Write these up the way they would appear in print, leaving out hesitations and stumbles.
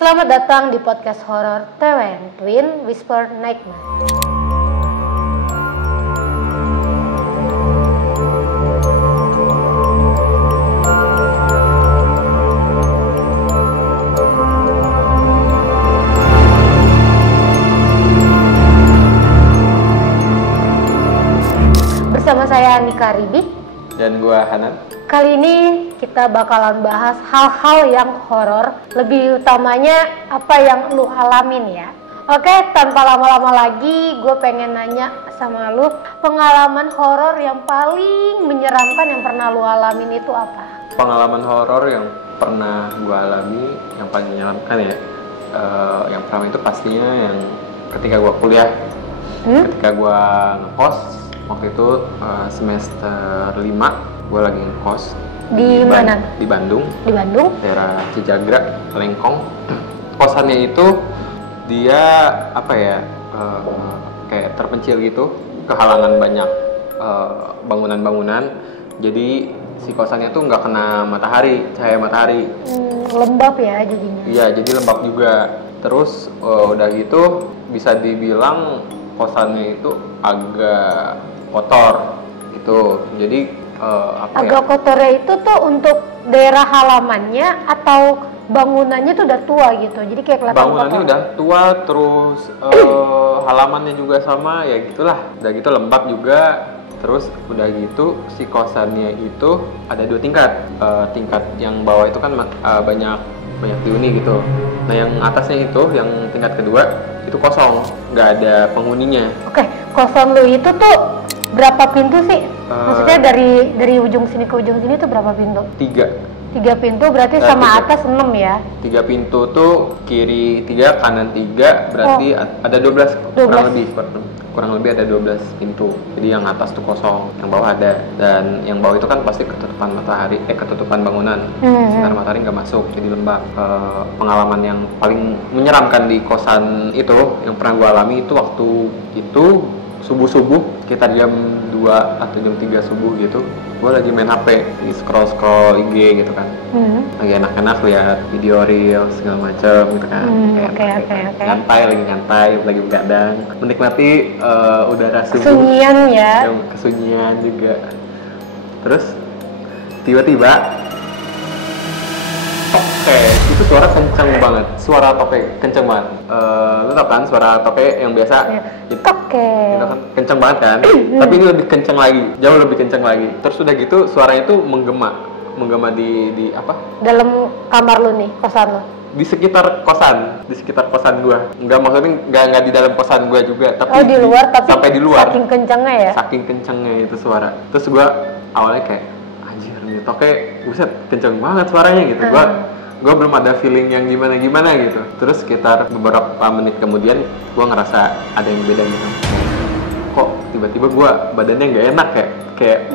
Selamat datang di podcast horor TWN Twin Whisper Nightmare. Bersama saya Nika Ribi dan gua Hanan. Kali ini kita bakalan bahas hal-hal yang horor, lebih utamanya apa yang lu alamin ya. Oke, tanpa lama-lama lagi, gue pengen nanya sama lu, pengalaman horor yang paling menyeramkan yang pernah lu alamin itu apa? Pengalaman horor yang pernah gua alami yang paling menyeramkan ya, yang pertama itu pastinya yang ketika gua kuliah, ketika gua ngekos waktu itu semester 5. Gue lagi ngekos di mana? Di Bandung. Di Bandung? Daerah Cijagra, Lengkong. Kosannya itu dia apa ya? Kayak terpencil gitu, kehalangan banyak bangunan-bangunan. Jadi si kosannya tuh nggak kena matahari, cahaya matahari. Lembab ya jadinya? Iya, jadi lembab juga. Terus udah gitu bisa dibilang kosannya itu agak kotor gitu. Jadi agak kotornya itu tuh untuk daerah halamannya atau bangunannya tuh udah tua gitu, jadi kayak kelihatan bangunannya kotor. Udah tua, terus halamannya juga sama ya gitulah. Udah gitu lembab juga. Terus udah gitu si kosannya itu ada 2 tingkat. Tingkat yang bawah itu kan banyak dihuni gitu. Nah yang atasnya itu yang tingkat kedua itu kosong, nggak ada penghuninya. Oke, kosan lu itu tuh berapa pintu sih? Maksudnya dari ujung sini ke ujung sini tuh berapa pintu? 3 pintu berarti sama 3. Atas 6 ya? 3 pintu tuh kiri 3, kanan 3, berarti ada 12. Kurang lebih ada 12 pintu. Jadi yang atas tuh kosong, yang bawah ada. Dan yang bawah itu kan pasti ketutupan matahari, ketutupan bangunan. Sinar matahari nggak masuk, jadi lembab. Pengalaman yang paling menyeramkan di kosan itu yang pernah gue alami itu waktu itu subuh-subuh, sekitar jam 2 atau jam 3 subuh gitu. Gue lagi main HP, di scroll IG gitu kan. Lagi enak-enak lihat video reel segala macem gitu kan. Lagi nyantai, lagi begadang, menikmati udara subuh. Kesunyian ya. Kesunyian juga. Terus tiba-tiba toke, itu suara kenceng banget. Suara toke kenceng banget. Lu tau kan suara toke yang biasa? Toke. Itu kan kenceng banget kan? Tapi ini lebih kenceng lagi, jauh lebih kenceng lagi. Terus udah gitu suaranya itu menggema di apa? Dalam kamar lu nih, kosan lu? Di sekitar kosan gua. Maksudnya enggak di dalam kosan gua juga, tapi di luar, tapi sampai di luar. Saking kencengnya ya? Saking kencengnya itu suara. Terus gua awalnya kayak anjir nih toke, buset kenceng banget suaranya gitu. Gue belum ada feeling yang gimana gitu. Terus sekitar beberapa menit kemudian gue ngerasa ada yang beda gitu. Kok tiba-tiba gue badannya nggak enak kayak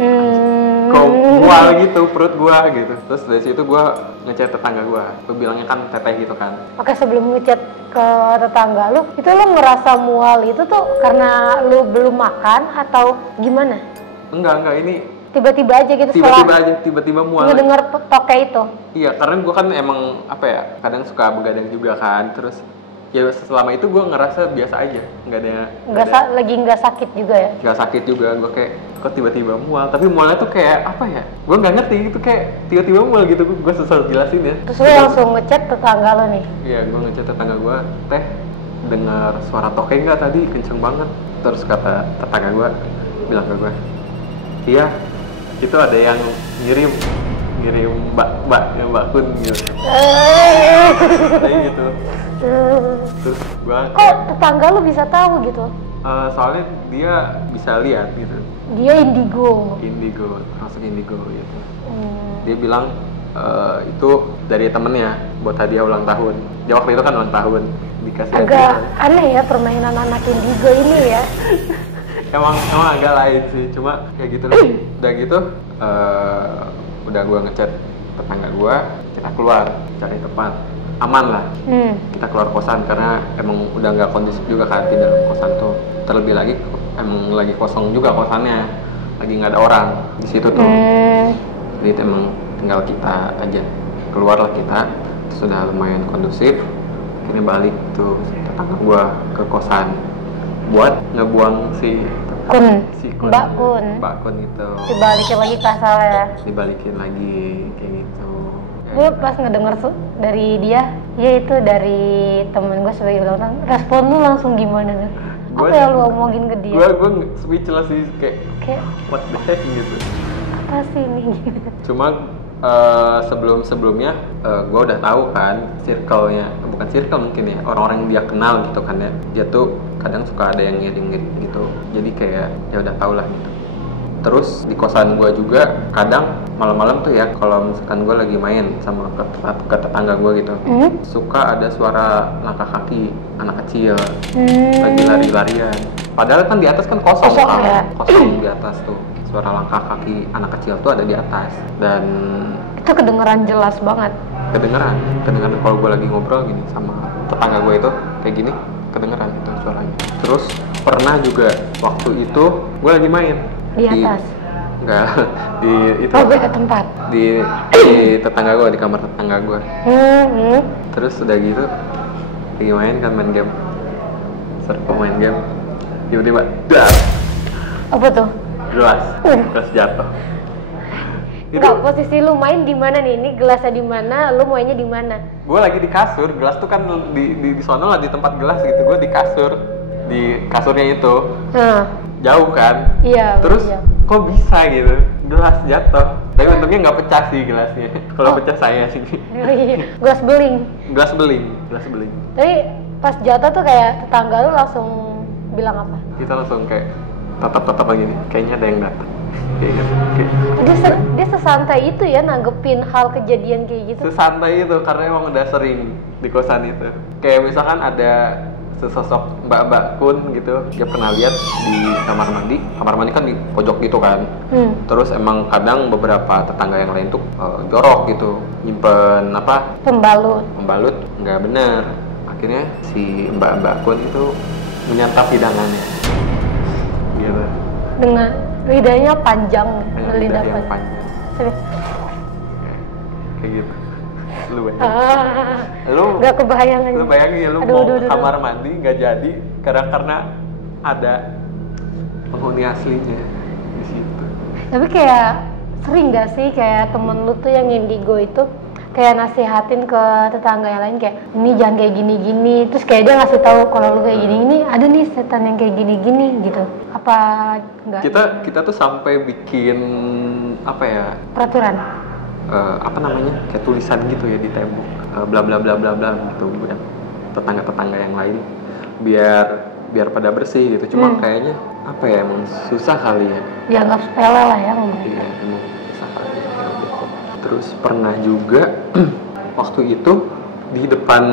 kok mual gitu perut gue gitu. Terus dari situ gue ngechat tetangga gue bilangnya kan teteh gitu kan. Oke, sebelum ngechat ke tetangga lu, itu lu ngerasa mual itu tuh karena lu belum makan atau gimana? Enggak, ini tiba-tiba aja gitu, tiba-tiba mual ngedenger toke itu. Iya, karena gue kan emang apa ya, kadang suka begadang juga kan. Terus ya selama itu gue ngerasa biasa aja, nggak sakit juga ya? Nggak sakit juga, gue kayak kok tiba-tiba mual. Tapi mualnya tuh kayak apa ya, gue nggak ngerti, itu kayak tiba-tiba mual gitu. Gue susah jelasin ya. Terus lu langsung ngechat tetangga lo nih? Iya, gue ngechat tetangga gue, teh dengar suara toke nggak tadi, kenceng banget. Terus kata tetangga gue bilang ke gue, iya itu ada yang ngirim mbak Kun gitu. Kayak gitu. Terus gua kok tetangga lu bisa tahu gitu? Soalnya dia bisa lihat gitu. Dia indigo, masuk indigo gitu. Dia bilang itu dari temennya buat hadiah ulang tahun. Dia waktu itu kan ulang tahun, dikasih agak aneh ya permainan anak indigo ini ya. Emang agak lain sih, cuma kayak gitu lah. Udah gitu udah gue ngechat tetangga gue, kita keluar cari tempat aman lah. Kita keluar kosan karena emang udah nggak kondusif juga kan di dalam kosan tuh. Terlebih lagi emang lagi kosong juga kosannya, lagi nggak ada orang di situ tuh. Jadi emang tinggal kita aja. Keluarlah kita, sudah lumayan kondusif. akhirnya balik tuh tetangga gue ke kosan buat ngebuang si Kun. Mbak Kun itu dibalikin lagi ke asalnya. Dibalikin lagi kayak gitu. Gue pas ngedenger dari dia, ya itu dari temen gue sebagai orang, respon lu langsung gimana tuh? Apa yang lu omongin ke dia? Gue speechless sih, kayak what the heck gitu. Apa sih ini? Cuma sebelumnya gue udah tahu kan circle-nya, bukan circle mungkin ya, orang-orang yang dia kenal gitu kan ya. Dia tuh kadang suka ada yang ngiring gitu, jadi kayak ya udah tau lah gitu. Terus di kosan gue juga kadang malam-malam tuh ya, kalau misalkan gue lagi main sama ke tetangga gue gitu, suka ada suara langkah kaki anak kecil lagi lari-larian. Padahal kan di atas kan kosong di atas tuh. Suara langkah kaki anak kecil tuh ada di atas, dan itu kedengeran jelas banget. Kedengeran kalau gue lagi ngobrol gini sama tetangga gue itu kayak gini, kedengeran itu suaranya. Terus pernah juga waktu itu gue lagi main di atas. Enggak, di itu. Beda tempat. Di tetangga gue, di kamar tetangga gue. Terus udah gitu lagi main game. Seru main game. Tiba-tiba dar. Apa tuh? Gelas jatuh. Enggak, posisi lu main di mana nih? Ini gelasnya di mana? Lu mainnya di mana? Gue lagi di kasur, gelas tuh kan di sono lah, di tempat gelas gitu. Gue di kasurnya itu. Jauh kan? Iya. Terus kok bisa gitu? Gelas jatuh. Tapi untungnya nggak pecah sih gelasnya. Kalau pecah saya sih. Gelas beling. Tapi pas jatuh tuh kayak tetangga lu langsung bilang apa? Kita langsung kayak tatap gini, kayaknya ada yang datang. Dia sesantai itu ya nanggepin hal kejadian kayak gitu. Sesantai itu karena emang udah sering di kosan itu. Kayak misalkan ada sesosok mbak Kun gitu, dia pernah lihat di kamar mandi kan di pojok gitu kan. Terus emang kadang beberapa tetangga yang lain tuh jorok gitu, nyimpen apa? Pembalut nggak bener. Akhirnya si mbak Kun itu menyantap hidangannya. Gitu. Dengan lidahnya panjang, lidah yang panjang. Kayak gitu. Lu nggak kebayang aja. Lu bayangin ya, lu mau kamar mandi nggak jadi karena ada penghuni aslinya di situ. Tapi kayak sering nggak sih kayak temen lu tuh yang indigo itu kayak nasihatin ke tetangga yang lain kayak ini jangan kayak gini-gini, terus kayak dia ngasih tahu kalau lu kayak gini-gini ada nih setan yang kayak gini-gini gitu. Apa enggak? Kita tuh sampai bikin apa ya? Peraturan. Apa namanya? Kayak tulisan gitu ya di tembok. Bla bla bla bla bla gitu buat tetangga-tetangga yang lain biar pada bersih gitu. Cuma kayaknya apa ya, emang susah kali ya. Dianggap sepele lah ya ngomong. Iya, emang susah kali ya. Terus pernah juga waktu itu di depan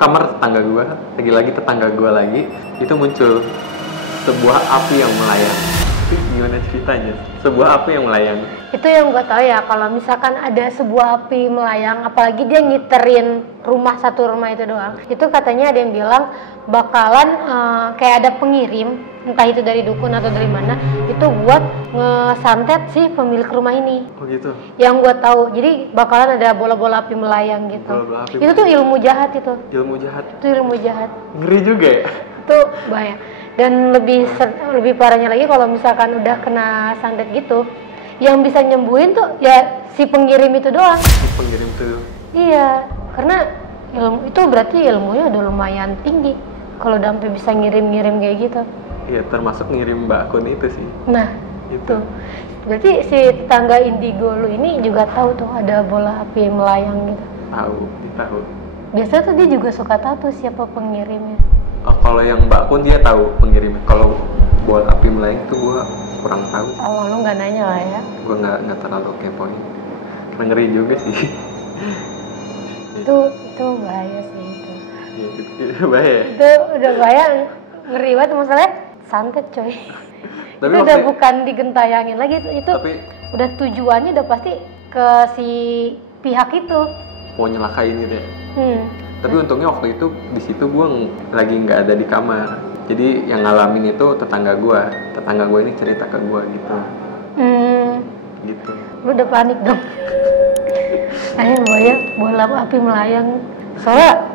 kamar tetangga gue, lagi tetangga gue lagi, itu muncul sebuah api yang melayang. Gimana ceritanya? Sebuah api yang melayang. Itu yang gue tahu ya, kalau misalkan ada sebuah api melayang, apalagi dia ngiterin satu rumah itu doang, itu katanya ada yang bilang bakalan kayak ada pengirim, entah itu dari dukun atau dari mana, itu buat ngesantet si pemilik rumah ini. Oh gitu? Yang gue tahu, jadi bakalan ada bola-bola api melayang gitu. Itu tuh ilmu jahat itu. Ilmu jahat? Itu ilmu jahat. Ngeri juga ya? Itu bahaya. Dan lebih parahnya lagi kalau misalkan udah kena santet gitu, yang bisa nyembuhin tuh ya si pengirim itu doang. Si pengirim itu? Iya, karena ilmu itu berarti ilmunya udah lumayan tinggi kalau udah sampai bisa ngirim-ngirim kayak gitu. Iya, termasuk ngirim Mbak Kun itu sih. Nah, itu. Berarti si tetangga indigo lu ini juga tahu tuh ada bola api melayang gitu. Tahu. Biasanya tuh dia juga suka tahu tuh siapa pengirimnya. Oh, kalau yang Mbak Kun dia tahu pengirimnya. Kalau bola api melayang itu gua kurang tahu. Oh, lu nggak nanya lah ya? Gua nggak terlalu kepoin. Ngeri juga sih. itu bahaya sih itu. Iya, itu bahaya. Itu udah bahaya, ngeri banget masalahnya santet coy. Tapi itu udah bukan digentayangin lagi itu tapi, udah tujuannya udah pasti ke si pihak itu. Mau nyelakain gitu ya. Tapi untungnya waktu itu di situ gue lagi nggak ada di kamar. Jadi yang ngalamin itu tetangga gue ini cerita ke gue gitu. Gitu. Lu udah panik dong. Bola api melayang. Soalnya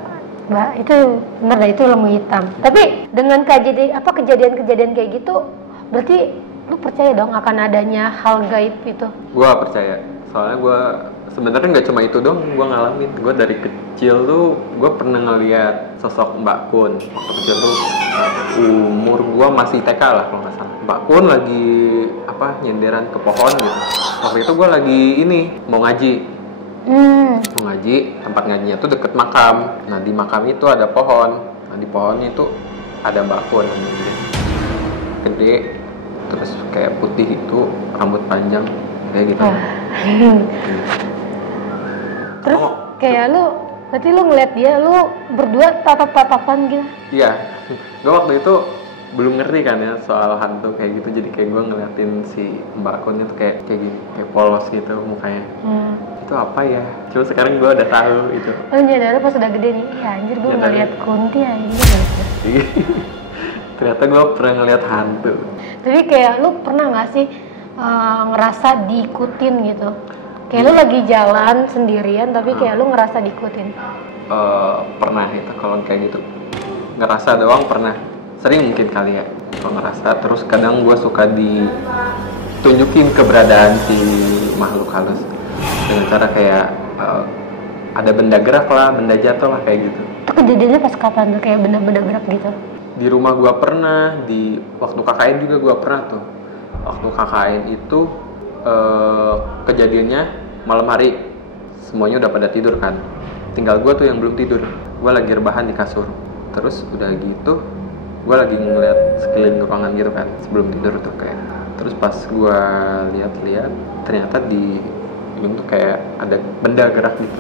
Mbak, itu bener dah, itu ilmu hitam. Tapi dengan kejadian-kejadian kayak gitu, berarti lu percaya dong akan adanya hal gaib itu? Gua percaya, soalnya gua sebenarnya nggak cuma itu dong gua ngalamin. Gua dari kecil tuh gua pernah ngeliat sosok Mbak Kun. Waktu kecil tuh umur gua masih TK lah kalau nggak salah. Mbak Kun lagi nyenderan ke pohon gitu. Waktu itu gua lagi mau ngaji. Mau ngaji, tempat ngajinya tuh deket makam. Nah di makam itu ada pohon. Nah di pohonnya itu ada Mbak Kun gede, terus kayak putih itu, rambut panjang kayak gitu. Terus kayak berarti lu ngeliat dia, lu berdua tatap-tatapan gitu? Iya, gue waktu itu belum ngerti kan ya soal hantu kayak gitu, jadi kayak gue ngeliatin si Mbak Kunnya tuh kayak gini, kayak polos gitu mukanya. Itu apa ya? Cuma sekarang gue udah tahu itu. Lu nyadar pas udah gede nih, ya anjir gue ngeliat kunti anjir gitu. Ternyata gue pernah ngeliat hantu. Tapi kayak lu pernah gak sih ngerasa diikutin gitu? Kayak lu lagi jalan sendirian tapi kayak lu ngerasa diikutin? Pernah itu, kalau kayak gitu ngerasa doang pernah. Sering mungkin kali ya kalau ngerasa. Terus kadang gue suka ditunjukin keberadaan si makhluk halus dengan cara kayak ada benda gerak lah, benda jatuh lah kayak gitu. Itu kejadiannya pas kapan tuh kayak benda-benda gerak gitu? Di rumah gua pernah, di waktu KKN juga gua pernah tuh. Waktu KKN itu kejadiannya malam hari, semuanya udah pada tidur kan. Tinggal gua tuh yang belum tidur. Gua lagi rebahan di kasur. Terus udah gitu, gua lagi ngeliat sekeliling ruangan gitu kan sebelum tidur tuh kayak. Terus pas gua lihat-lihat, ternyata di ujung tuh kayak ada benda gerak gitu.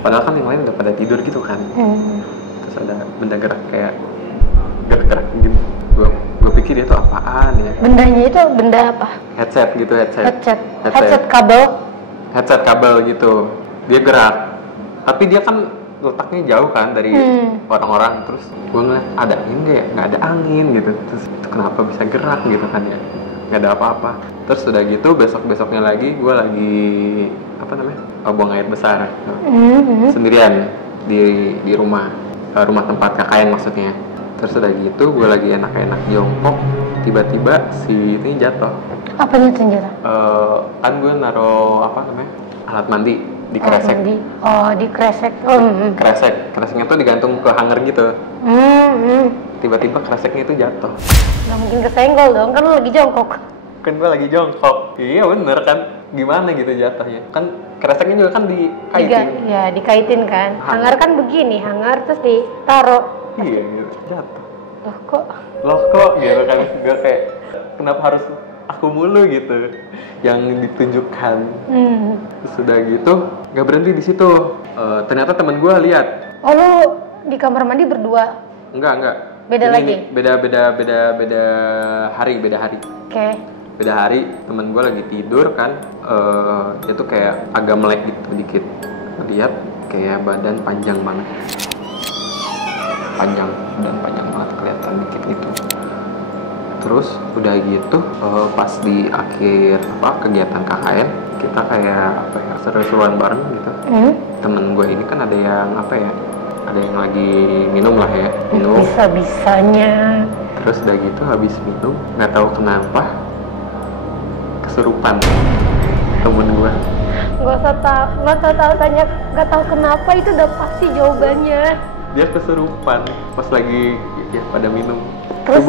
Padahal kan yang lain udah pada tidur gitu kan. Terus ada benda gerak kayak gerak-gerak gitu. Gue pikir itu apaan ya. Bendanya itu benda apa? Headset gitu, Headset kabel. Headset kabel gitu. Dia gerak. Tapi dia kan letaknya jauh kan dari orang-orang. Terus gue ngeliat ada angin nggak ada angin gitu. Terus itu kenapa bisa gerak gitu kan ya? Nggak ada apa-apa. Terus udah gitu besoknya lagi gue lagi buang air besar sendirian di rumah tempat KKN maksudnya. Terus udah gitu gue lagi enak-enak jongkok, tiba-tiba si ini jatuh. Apanya senjata? Kan gue naro alat mandi di kresek. Di kresek. Kreseknya tuh digantung ke hanger gitu. Tiba-tiba kreseknya itu jatuh. Nggak mungkin kesenggol dong, kan lu lagi jongkok. Kan gue lagi jongkok. Iya bener kan, gimana gitu jatuhnya. Kan kreseknya juga kan dikaitin. Iya dikaitin kan. Hanger kan begini, hanger terus ditaruh. Iya gitu, jatuh. Loh kok gitu kan. Gue kayak kenapa harus aku mulu gitu yang ditunjukkan. Terus udah gitu nggak berhenti di situ. Ternyata teman gue lihat. Oh lu di kamar mandi berdua? Enggak. Beda ini, lagi? Beda hari. Oke. Beda hari, temen gue lagi tidur kan. Dia tuh kayak agak melek gitu dikit. Lihat kayak badan panjang banget. Panjang banget kelihatan dikit gitu. Terus udah gitu pas di akhir kegiatan KKN kita kayak seru-seruan bareng gitu. Temen gue ini kan ada yang ada yang lagi minum lah ya, minum. Bisa-bisanya. Terus udah gitu habis minum nggak tahu kenapa kesurupan temen gue. Nggak tahu kenapa, itu udah pasti jawabannya. Dia kesurupan pas lagi pada minum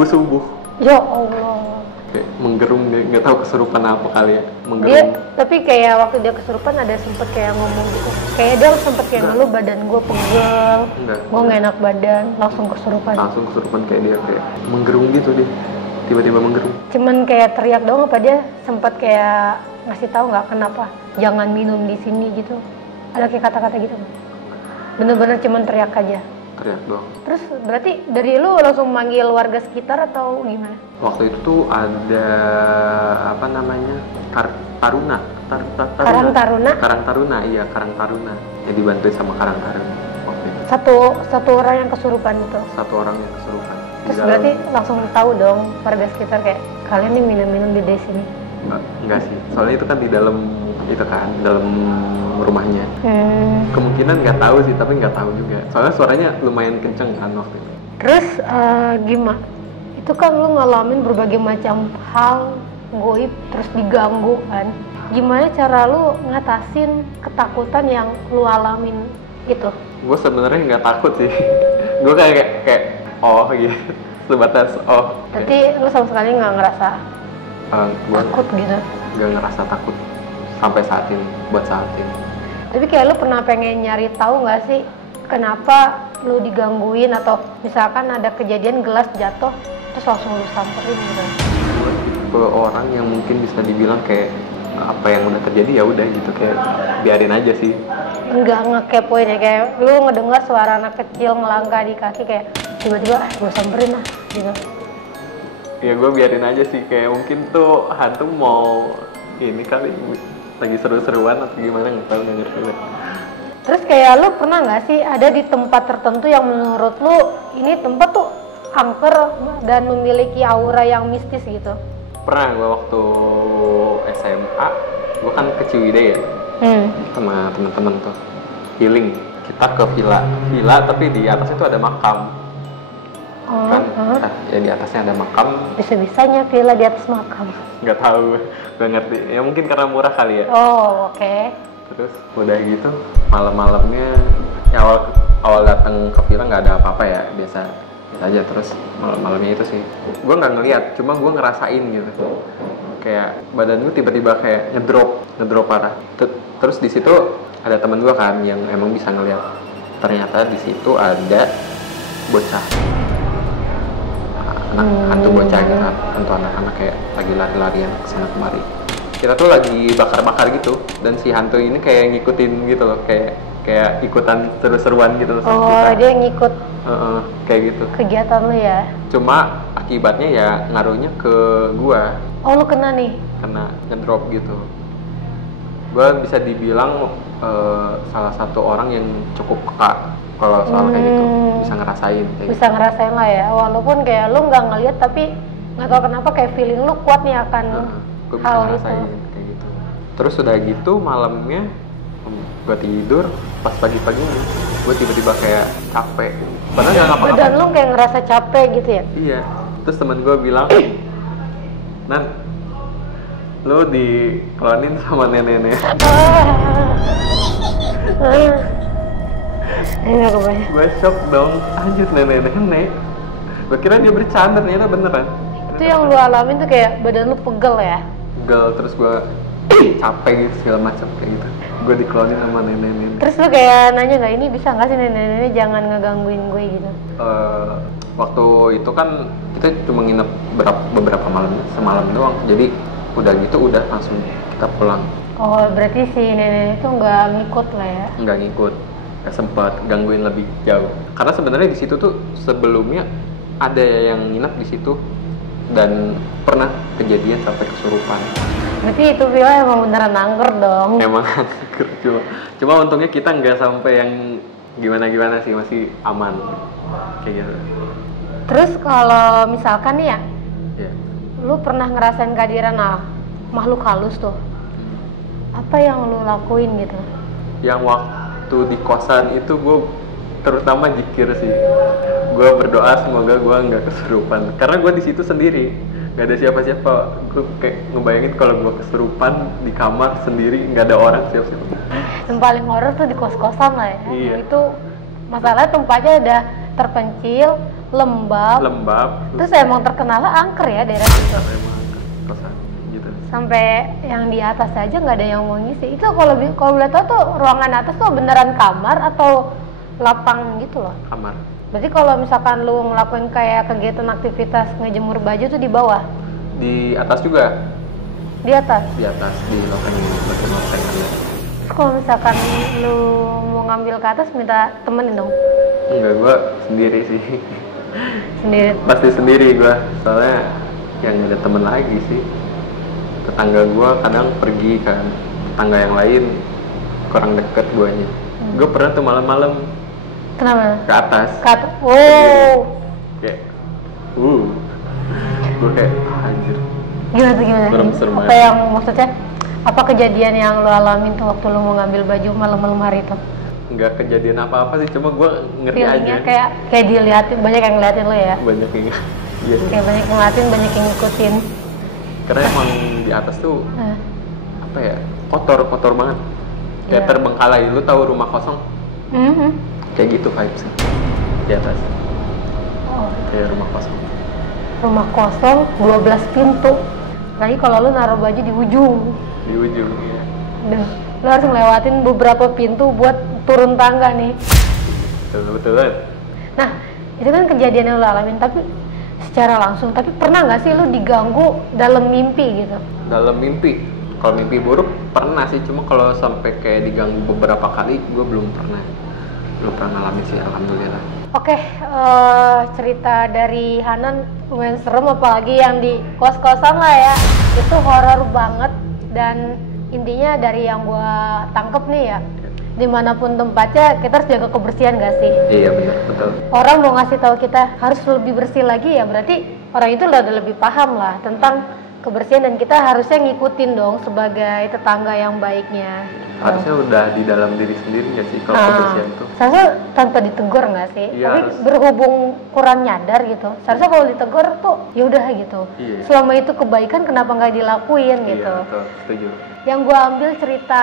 subuh. Ya Allah. Kayak menggerung, nggak tahu kesurupan apa kali ya, menggerung. Dia tapi kayak waktu dia kesurupan ada sempet kayak ngomong gitu. Kayak dia sempet kayak ngeluh badan gue pegel, gue nggak enak badan, langsung kesurupan kayak dia kayak menggerung gitu dia. Tiba-tiba menggerung. Cuman kayak teriak doang apa dia sempat kayak ngasih tahu nggak kenapa jangan minum di sini gitu? Ada kayak kata-kata gitu? Bener-bener cuman teriak aja? Teriak doang. Terus berarti dari lu langsung manggil warga sekitar atau gimana? Waktu itu tuh ada Taruna. Karang Taruna, iya Karang Taruna. Ya dibantuin sama Karang Taruna waktu itu. Satu orang yang kesurupan itu? Satu orang yang kesurupan. Terus berarti langsung tahu dong warga sekitar kayak kalian nih minum-minum di sini? Enggak sih, soalnya itu kan di dalam itu kan dalam rumahnya. Kemungkinan nggak tahu sih, tapi nggak tahu juga. Soalnya suaranya lumayan kenceng kan waktu itu. Terus gimana? Itu kan lu ngalamin berbagai macam hal goib terus diganggu kan. Gimana cara lu ngatasin ketakutan yang lu alamin itu? Gue sebenarnya nggak takut sih. Gue kayak oh gitu, sebatas oh. Berarti lu sama sekali nggak ngerasa gua takut gitu? Nggak ngerasa takut sampai saat ini, buat saat ini. Tapi kayak lu pernah pengen nyari tahu nggak sih kenapa lu digangguin, atau misalkan ada kejadian gelas jatuh terus langsung lu samperin gitu? Gue tipe orang yang mungkin bisa dibilang kayak apa yang udah terjadi ya udah gitu, kayak biarin aja sih. Enggak ngekepoin ya, kayak lu ngedengar suara anak kecil ngelangkah di kaki kayak tiba-tiba gue samperin lah gitu. Ya gue biarin aja sih, kayak mungkin tuh hantu mau ini kali lagi seru-seruan atau gimana, nggak tahu, nggak ngerti. Terus kayak lu pernah nggak sih ada di tempat tertentu yang menurut lu ini tempat tuh angker dan memiliki aura yang mistis gitu? Pernah gue waktu SMA, gue kan ke Ciwidey ya, sama teman-teman tuh healing. Kita ke villa tapi di atas itu ada makam. Ya di atasnya ada makam. Bisa-bisanya villa di atas makam? Nggak tahu, gak ngerti. Ya mungkin karena murah kali ya. Oh, oke. Terus udah gitu malam-malamnya, ya awal datang ke villa nggak ada apa-apa ya, biasa aja. Terus malam-malamnya itu sih gue nggak ngeliat, cuma gue ngerasain gitu, kayak badan gue tiba-tiba kayak ngedrop parah. Terus di situ ada teman gue kan yang emang bisa ngeliat, ternyata di situ ada bocah, hantu bocah gitu, hantu anak-anak kayak lagi lari-larian kesana kemari. Kita tuh lagi bakar-bakar gitu, dan si hantu ini kayak ngikutin gitu loh, kayak ikutan seru-seruan gitu loh. Oh, dia ngikut kayak gitu kegiatan lu ya? Cuma akibatnya ya ngaruhnya ke gua. Oh, lu kena nih? Kena ngedrop gitu. Gua bisa dibilang salah satu orang yang cukup peka kalau soal kayak gitu, bisa ngerasain kayak bisa gitu. Ngerasain lah ya, walaupun kayak lu nggak ngeliat tapi nggak tahu kenapa kayak feeling lu kuat nih akan gue bisa hal ngerasain itu. Kayak gitu. Terus udah gitu malamnya gue tidur, pas pagi-paginya gue tiba-tiba kayak capek, padahal nggak ngapa-ngapain. Badan lu kayak ngerasa capek gitu ya? Iya. Terus teman gue bilang, Nan, lu diklonin sama nenek-nenek. Gue shock dong, anjir, nenek-nenek. Gue kira dia bercanda, ternyata beneran. Itu yang lu alamin tuh kayak badan lu pegel ya? Pegel, terus gue capek gitu segala macam kayak gitu. Gue diklonin sama nenek-nenek. Terus lu kayak nanya nggak, ini bisa nggak sih nenek-nenek jangan ngegangguin gue gitu? Waktu itu kan kita cuma nginep beberapa malam, semalam doang. Jadi udah gitu udah langsung kita pulang. Oh, berarti si nenek itu nggak ngikut lah ya? Nggak ngikut, nggak sempat gangguin lebih jauh. Karena sebenarnya di situ tuh sebelumnya ada yang nginep di situ dan pernah kejadian sampai kesurupan. Berarti itu villa emang beneran angker dong? Emang angker, cuma untungnya kita nggak sampai yang gimana-gimana sih, masih aman kayak gitu. Terus kalau misalkan nih ya, yeah. Lu pernah ngerasain kehadiran makhluk halus tuh? Apa yang lu lakuin gitu? Yang waktu di kosan itu gue terutama zikir sih. Gue berdoa semoga gue nggak kesurupan, karena gue di situ sendiri, nggak ada siapa-siapa. Gue kayak ngebayangin kalau gue kesurupan di kamar sendiri, nggak ada orang siapa-siapa. Yang paling horor tuh di kos-kosan lah ya. Iya. Itu masalah tempatnya udah terpencil, lembab. Terus emang terkenal angker ya daerah situ. Emang kosan gitu. Sampai yang di atas aja nggak ada yang mau ngisi. Itu kalau boleh tahu tuh ruangan atas tuh beneran kamar atau lapang gitu loh? Kamar. Berarti kalau misalkan lu ngelakuin kayak kegiatan aktivitas ngejemur baju tuh di bawah? Di atas juga. Di atas? Di atas, di loteng ya. Kalau misalkan lu mau ngambil ke atas minta temenin dong? Enggak, gue sendiri sih. Sendiri? Pasti sendiri gue, soalnya yang ada temen lagi sih. Tetangga gue kadang pergi kan, tetangga yang lain kurang deket guanya. Gue pernah tuh malam-malam. Kenapa? Ke atas. Ke atas? Oh. Kayak, gue kayak anjir. Gimana tuh gimana? Serem Apa yang maksudnya? Apa kejadian yang lo alamin tuh waktu lo mau ngambil baju malam-malam hari itu? Nggak kejadian apa-apa sih, cuma gue ngeri Feelingnya aja. kayak diliatin, banyak yang ngeliatin lo ya? Banyak yang iya. Kayak banyak yang ngeliatin, banyak yang ngikutin. Karena emang di atas tuh Nah, apa ya, kotor banget. Kayak Iya. terbengkalai. Lu tahu Rumah Kosong? mhm. Kayak gitu vibes di atas. Oh, Kayak Rumah Kosong. rumah kosong, 12 pintu. Lagi kalau lo naruh baju di ujung. Di ujung ya. Duh, lo harus ngelewatin beberapa pintu buat turun tangga nih. Betul. Nah, itu kan kejadian yang lo alamin, tapi secara langsung. Tapi pernah nggak sih lo diganggu dalam mimpi gitu? Dalam mimpi. Kalau mimpi buruk pernah sih, cuma kalau sampai kayak diganggu beberapa kali gue belum pernah ngalamin sih, alhamdulillah. Oke, cerita dari Hanan lumayan serem, apalagi yang di kos-kosan lah ya. Itu horor banget, dan intinya dari yang gua tangkep nih ya, dimanapun tempatnya kita harus jaga kebersihan gak sih? Iya benar, betul. Orang mau ngasih tahu kita harus lebih bersih lagi ya, berarti orang itu udah lebih paham lah tentang kebersihan, dan kita harusnya ngikutin dong sebagai tetangga yang baiknya. Harusnya udah di dalam diri sendiri nggak sih kalau kebersihan tuh? Seharusnya tanpa ditegur nggak sih? Iya, Tapi harus. berhubung kurang nyadar gitu. Seharusnya kalau ditegur tuh ya udah gitu. Iya. Selama itu kebaikan kenapa nggak dilakuin gitu? Iya, betul, setuju. Yang gua ambil cerita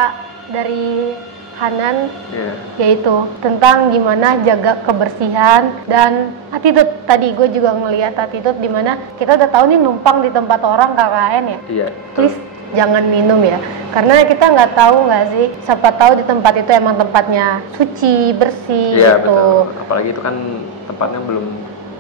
dari Hanan Iya. yaitu tentang gimana jaga kebersihan dan attitude. Tadi gue juga ngeliat attitude dimana kita udah tahu nih numpang di tempat orang KKN ya. Iya. Please jangan minum ya, karena kita nggak tahu nggak sih, siapa tahu di tempat itu emang tempatnya suci, bersih Iya gitu. betul. Apalagi itu kan tempatnya belum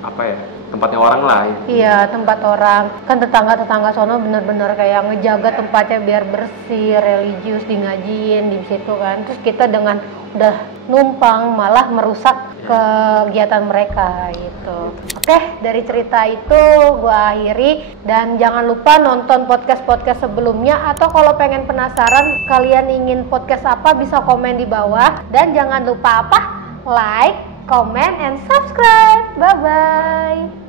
apa ya, tempatnya orang lah. Iya, tempat orang. Kan tetangga-tetangga sono bener-bener kayak ngejaga tempatnya biar bersih, religius, di ngajiin di situ kan. Terus kita dengan udah numpang malah merusak kegiatan mereka gitu. Oke, dari cerita itu gua akhiri, dan jangan lupa nonton podcast-podcast sebelumnya, atau kalau pengen penasaran kalian ingin podcast apa bisa komen di bawah, dan jangan lupa apa? Like, comment, and subscribe. Bye bye.